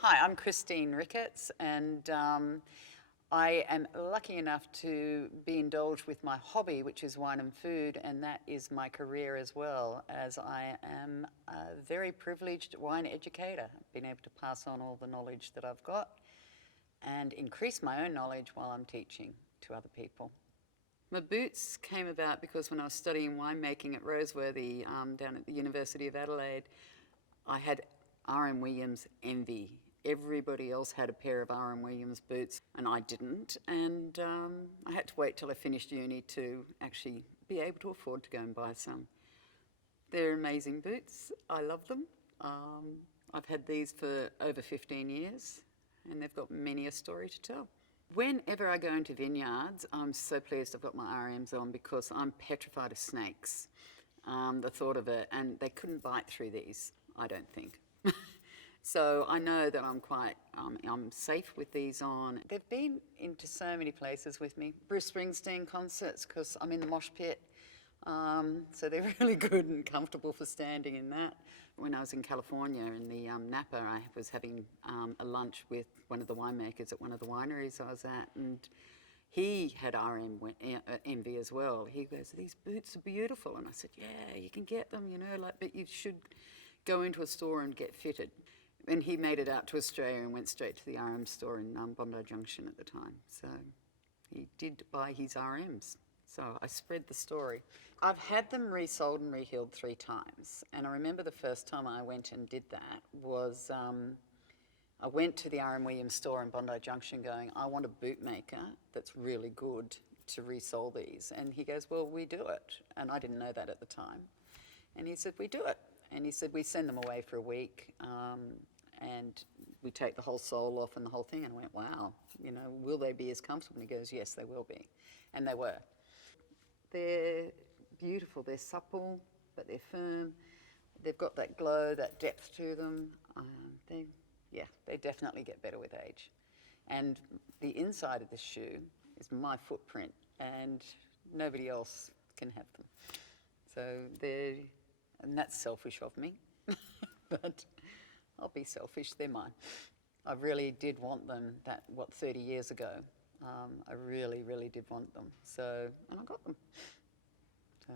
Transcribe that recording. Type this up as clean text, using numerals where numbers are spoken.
Hi, I'm Christine Ricketts, and I am lucky enough to be indulged with my hobby, which is wine and food, and that is my career as well, as I am a very privileged wine educator, being able to pass on all the knowledge that I've got and increase my own knowledge while I'm teaching to other people. My boots came about because when I was studying winemaking at Roseworthy down at the University of Adelaide, I had R.M.Williams envy. Everybody else had a pair of R.M.Williams boots and I didn't, and I had to wait till I finished uni to actually be able to afford to go and buy some. They're amazing boots. I love them. I've had these for over 15 years and they've got many a story to tell. Whenever I go into vineyards, I'm so pleased I've got my RMs on because I'm petrified of snakes. The thought of it, and they couldn't bite through these, I don't think. So I know that I'm safe with these on. They've been into so many places with me. Bruce Springsteen concerts, because I'm in the mosh pit. So they're really good and comfortable for standing in that. When I was in California in the Napa, I was having a lunch with one of the winemakers at one of the wineries I was at, and he had RM envy as well. He goes, "These boots are beautiful," and I said, "Yeah, you can get them, you know, but you should go into a store and get fitted." And he made it out to Australia and went straight to the RM store in Bondi Junction at the time. So he did buy his RMs. So I spread the story. I've had them resold and rehealed 3 times. And I remember the first time I went and did that was I went to the R.M.Williams store in Bondi Junction going, "I want a bootmaker that's really good to resole these." And he goes, "Well, we do it." And I didn't know that at the time. And he said, "We do it." And he said, "We send them away for a week and we take the whole sole off and the whole thing." And I went, "Wow, you know, will they be as comfortable?" And he goes, "Yes, they will be." And they were. They're beautiful. They're supple, but they're firm. They've got that glow, that depth to them. They definitely get better with age. And the inside of the shoe is my footprint, and nobody else can have them. So and that's selfish of me, but I'll be selfish, they're mine. I really did want them 30 years ago. I really, really did want them. So, and I got them. So.